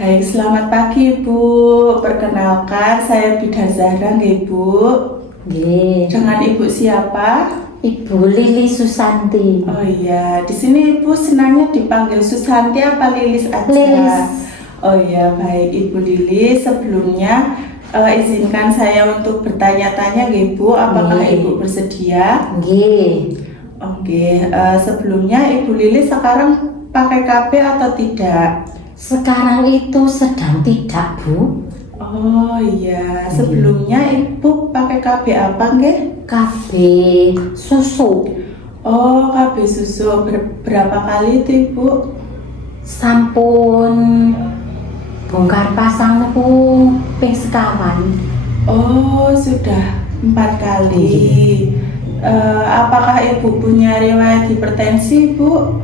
Baik, selamat pagi Ibu. Perkenalkan, saya Bidan Zahra, nggih, Ibu. Nggih. Dengan Ibu siapa? Ibu Lili Susanti. Oh iya, di sini Ibu senangnya dipanggil Susanti apa Lilis aja? Lilis. Oh iya, baik Ibu Lilis. Sebelumnya izinkan saya untuk bertanya-tanya, nggih, Ibu. Apakah Nggih. Ibu bersedia? Nggih. Oke, sebelumnya Ibu Lilis sekarang pakai KB atau tidak? Sekarang itu sedang tidak, Bu. Oh iya, sebelumnya Ibu pakai KB apa, nggih? KB susu. Oh, KB susu. Berapa kali itu, Ibu? Sampun bongkar pasang niku ping sekawan. Oh, sudah 4 kali. Apakah Ibu punya riwayat hipertensi, Bu?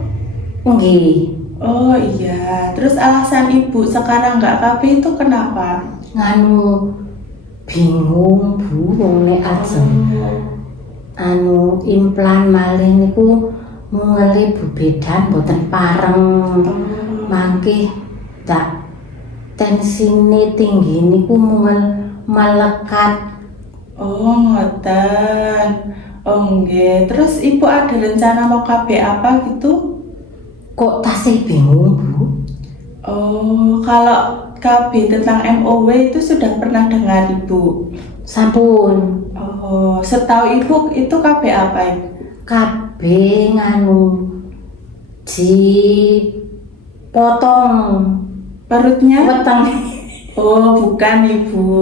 Nggih. Oh iya, terus alasan Ibu sekarang nggak KB itu kenapa? Nganu bingung, Bu, wong nek ajeng implan malih niku mungeli bebedan boten pareng. Mangke tak tensine tinggi niku melekat. Oh, ngoten. Oh, nggih. Terus Ibu ada rencana mau KB apa gitu? Kok tasih bingung, Bu? Oh, kalau KB tentang MOW itu sudah pernah dengar Ibu? Sampun. Oh, setahu Ibu itu KB apa, Ibu? KB nganu dipotong Perutnya? weteng. Oh, bukan Ibu.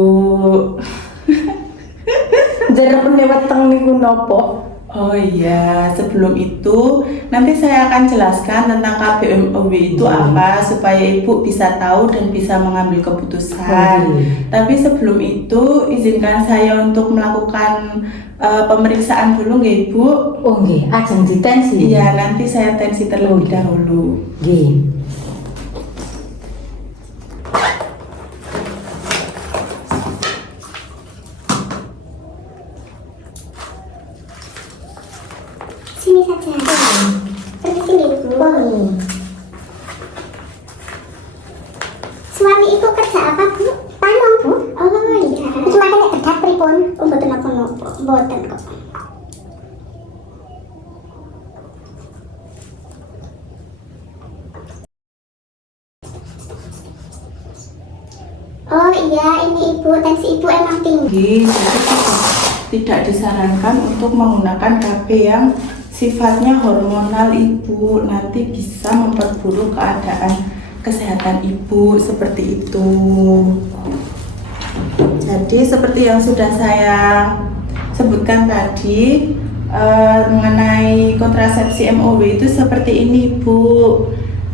Jerepne weteng niku napa? Oh iya, sebelum itu nanti saya akan jelaskan tentang KB MOW itu apa supaya Ibu bisa tahu dan bisa mengambil keputusan. Tapi sebelum itu izinkan saya untuk melakukan pemeriksaan dulu, nggih, Ibu? Oh nggih, ajeng ditensi. Iya, nanti saya tensi terlebih dahulu. Nggih. Sini saja. Pergi sini, Bu. Suami ibu kerja apa, Bu? Tanam, Bu. Oh iya. Cuma kena bedak pripun? Oh, mboten napa-napa. Mboten kok. Oh iya, ini Ibu, tensi Ibu emang tinggi. Jadi tidak disarankan untuk menggunakan KB yang sifatnya hormonal, Ibu. Nanti bisa memperburuk keadaan kesehatan Ibu seperti itu. Jadi seperti yang sudah saya sebutkan tadi mengenai kontrasepsi MOW itu seperti ini, Ibu.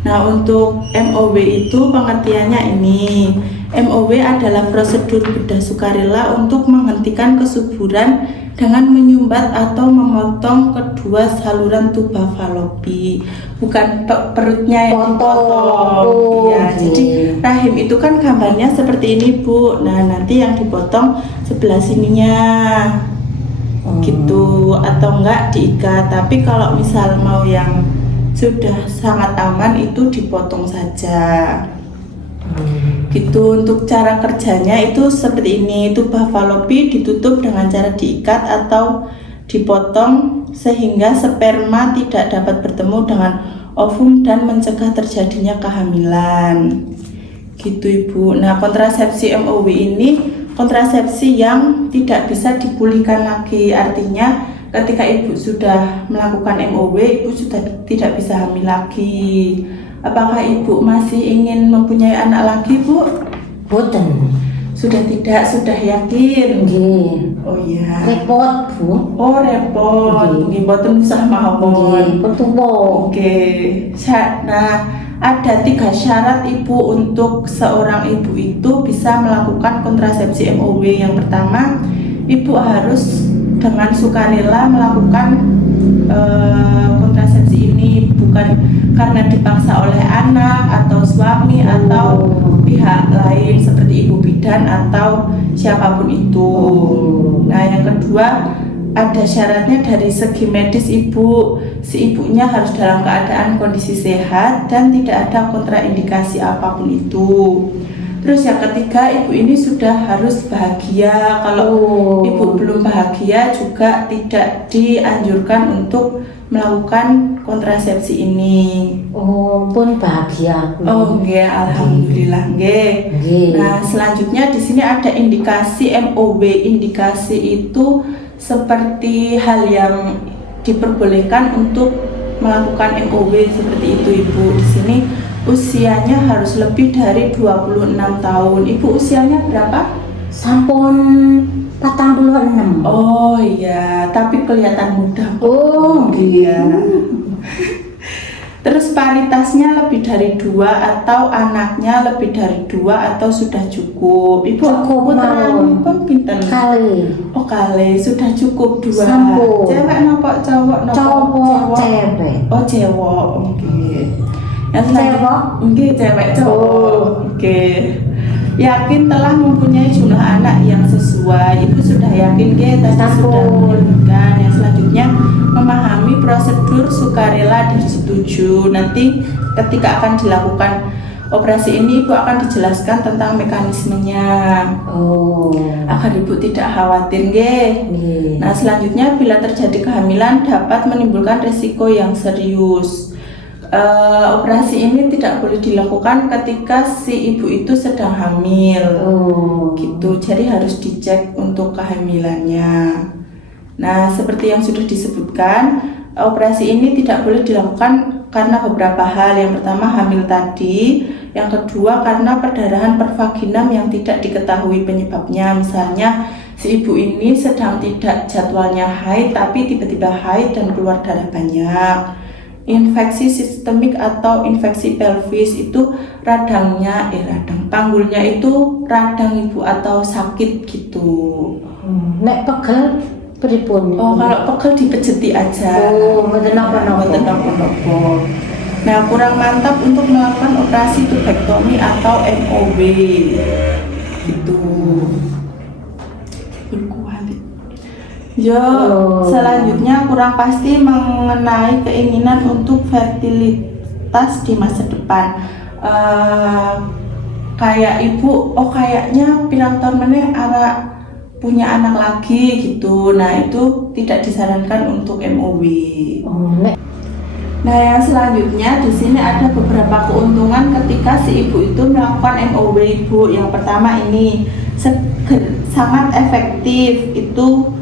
Nah, untuk MOW itu pengertiannya ini. MOW adalah prosedur bedah sukarela untuk menghentikan kesuburan dengan menyumbat atau memotong kedua saluran tuba falopi, bukan perutnya yang dipotong. Ya, jadi rahim itu kan gambarnya seperti ini, Bu. Nah, nanti yang dipotong sebelah sininya gitu, atau enggak diikat. Tapi kalau misal mau yang sudah sangat aman itu dipotong saja. Gitu. Untuk cara kerjanya itu seperti ini. Tuba falopi ditutup dengan cara diikat atau dipotong sehingga sperma tidak dapat bertemu dengan ovum dan mencegah terjadinya kehamilan. Gitu, Ibu. Nah, kontrasepsi MOW ini kontrasepsi yang tidak bisa dipulihkan lagi. Artinya ketika Ibu sudah melakukan MOW, Ibu sudah tidak bisa hamil lagi. Apakah Ibu masih ingin mempunyai anak lagi, Bu? Boten. Sudah tidak, sudah yakin? Nggih. Oh iya. Repot, Bu. Oh, repot. Nggih, boten usah mawon. Nggih, petuwo. Oke. Nah, ada 3 syarat Ibu untuk seorang ibu itu bisa melakukan kontrasepsi MOW. Yang pertama, Ibu harus dengan sukarela melakukan kontrasepsi ini, bukan karena dipaksa oleh anak atau suami atau pihak lain seperti ibu bidan atau siapapun itu. Nah, yang kedua, ada syaratnya dari segi medis si ibunya harus dalam keadaan kondisi sehat dan tidak ada kontraindikasi apapun itu. Terus yang ketiga, ibu ini sudah harus bahagia. Kalau ibu belum bahagia juga tidak dianjurkan untuk melakukan kontrasepsi ini. Oh, pun bahagia. Oh, nggih, alhamdulillah nggih. Nah, selanjutnya di sini ada indikasi MOW. Indikasi itu seperti hal yang diperbolehkan untuk melakukan MOW seperti itu, Ibu. Di sini usianya harus lebih dari 26 tahun. Ibu usianya berapa? Sampun 46. Oh iya, tapi kelihatan muda. Oh iya. Terus paritasnya lebih dari 2 atau anaknya lebih dari 2 atau sudah cukup. Ibu Cukup mawon. pun pinten? Kali. Oh kali, sudah cukup 2. Sampun. Cewek nopo cowok nopo? Cowok cewek. Oh cewek, oke. Yang Cewek? Nggih, cewek cowok. Oke. Yakin telah mempunyai jumlah anak yang sesuai. Ibu sudah yakin nggih tadi sudah menyebutkan. Yang selanjutnya memahami prosedur sukarela dan setuju. Nanti ketika akan dilakukan operasi ini ibu akan dijelaskan tentang mekanismenya. Oh, agar ibu tidak khawatir nggih. Nah, selanjutnya bila terjadi kehamilan dapat menimbulkan risiko yang serius. Operasi ini tidak boleh dilakukan ketika si ibu itu sedang hamil. Gitu, jadi harus dicek untuk kehamilannya. Nah, seperti yang sudah disebutkan, operasi ini tidak boleh dilakukan karena beberapa hal. Yang pertama hamil tadi, yang kedua karena perdarahan pervaginam yang tidak diketahui penyebabnya. Misalnya si ibu ini sedang tidak jadwalnya haid tapi tiba-tiba haid dan keluar darah banyak. Infeksi sistemik atau infeksi pelvis itu panggulnya itu radang ibu atau sakit gitu. Nek pegel pripun? Oh, kalau pegel dipejeti aja. Oh, mboten napa-napa. Nah, kurang mantap untuk melakukan operasi tubektomi atau MOW gitu. Selanjutnya kurang pasti mengenai keinginan untuk fertilitas di masa depan. Kayak ibu, kayaknya pirang tahun meneh arek punya anak lagi gitu. Nah, itu tidak disarankan untuk MOW. Nah, yang selanjutnya di sini ada beberapa keuntungan ketika si ibu itu melakukan MOW, Ibu. Yang pertama ini sangat efektif. Itu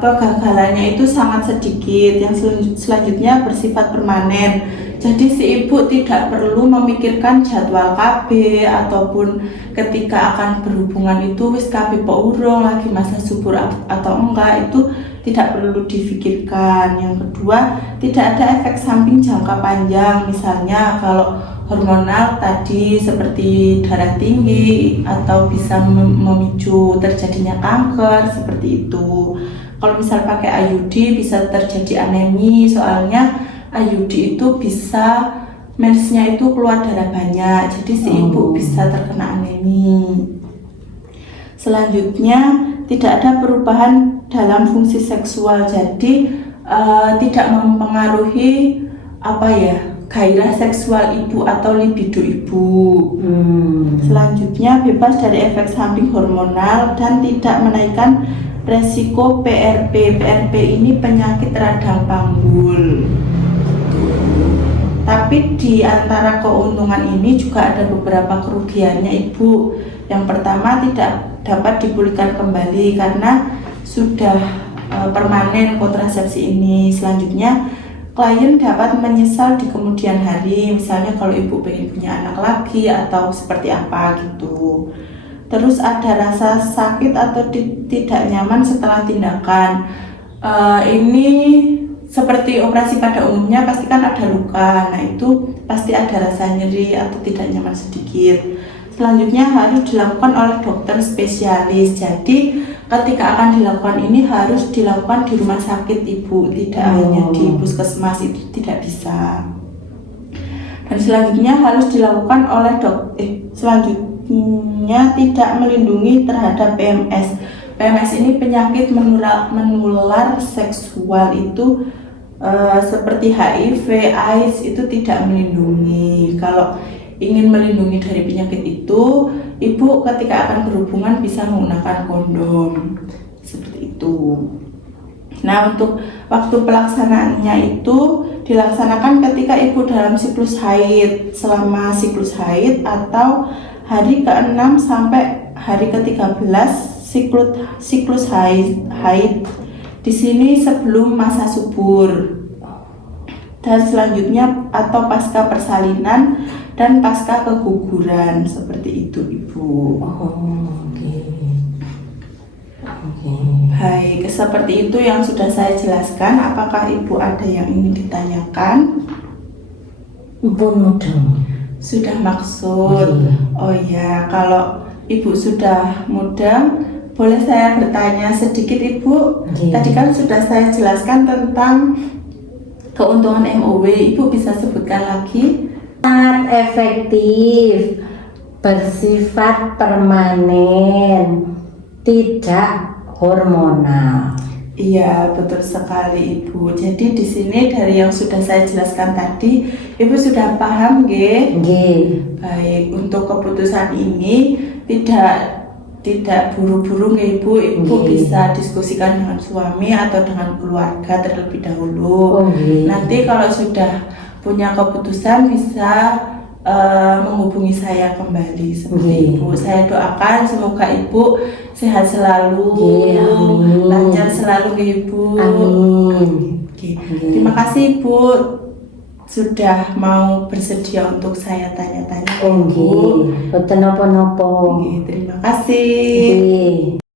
kegagalannya itu sangat sedikit. Yang selanjutnya bersifat permanen. Jadi si ibu tidak perlu memikirkan jadwal KB ataupun ketika akan berhubungan itu wis KB po urung lagi masa subur atau enggak, itu tidak perlu difikirkan. Yang kedua, tidak ada efek samping jangka panjang. Misalnya kalau hormonal tadi seperti darah tinggi atau bisa memicu terjadinya kanker seperti itu. Kalau misal pakai IUD bisa terjadi anemi, soalnya IUD itu bisa mensnya itu keluar darah banyak, jadi si ibu bisa terkena anemi. Selanjutnya tidak ada perubahan dalam fungsi seksual, jadi tidak mempengaruhi gairah seksual ibu atau libido ibu. Selanjutnya bebas dari efek samping hormonal dan tidak menaikkan resiko PRP. PRP ini penyakit radang panggul. Tapi di antara keuntungan ini juga ada beberapa kerugiannya, Ibu. Yang pertama, tidak dapat dipulihkan kembali karena sudah permanen kontrasepsi ini. Selanjutnya, klien dapat menyesal di kemudian hari, misalnya kalau ibu pengen punya anak lagi atau seperti apa gitu. Terus ada rasa sakit atau tidak nyaman setelah tindakan. Ini seperti operasi pada umumnya pasti kan ada luka, nah itu pasti ada rasa nyeri atau tidak nyaman sedikit. Selanjutnya harus dilakukan oleh dokter spesialis. Jadi ketika akan dilakukan ini harus dilakukan di rumah sakit ibu, tidak hanya di puskesmas, itu tidak bisa. Dan selanjutnya harus dilakukan oleh selanjutnya tidak melindungi terhadap PMS. PMS ini penyakit menular seksual itu seperti HIV, AIDS itu tidak melindungi. Kalau ingin melindungi dari penyakit itu, ibu ketika akan berhubungan bisa menggunakan kondom seperti itu. Nah, untuk waktu pelaksanaannya itu dilaksanakan ketika ibu dalam siklus haid, selama siklus haid atau hari ke-6 sampai hari ke-13 siklus haid. Di sini sebelum masa subur. Dan selanjutnya atau pasca persalinan dan pasca keguguran, seperti itu ibu. Oke. Baik, seperti itu yang sudah saya jelaskan. Apakah ibu ada yang ingin ditanyakan? Pun mudeng. Sudah maksud? Iya. Oh ya, kalau ibu sudah mudeng, boleh saya bertanya sedikit ibu? Iya. Tadi kan sudah saya jelaskan tentang keuntungan MOW. Ibu bisa sebutkan lagi? Sangat efektif, bersifat permanen, tidak hormonal. Iya, betul sekali Ibu. Jadi di sini dari yang sudah saya jelaskan tadi, Ibu sudah paham, nggih? Nggih. Baik, untuk keputusan ini tidak buru-buru, nggih Ibu. Ibu Nggih. bisa diskusikan dengan suami atau dengan keluarga terlebih dahulu. Oh, nggih. Nanti kalau sudah punya keputusan bisa menghubungi saya kembali seperti Nggih. Ibu. Saya doakan semoga Ibu sehat selalu, Nggih, amin. lancar selalu nggih, Ibu. Amin. Oke. Nggih. Terima kasih Ibu sudah mau bersedia untuk saya tanya-tanya. Oh, nggih. Boten napa-napa. Oke, terima kasih. Nggih.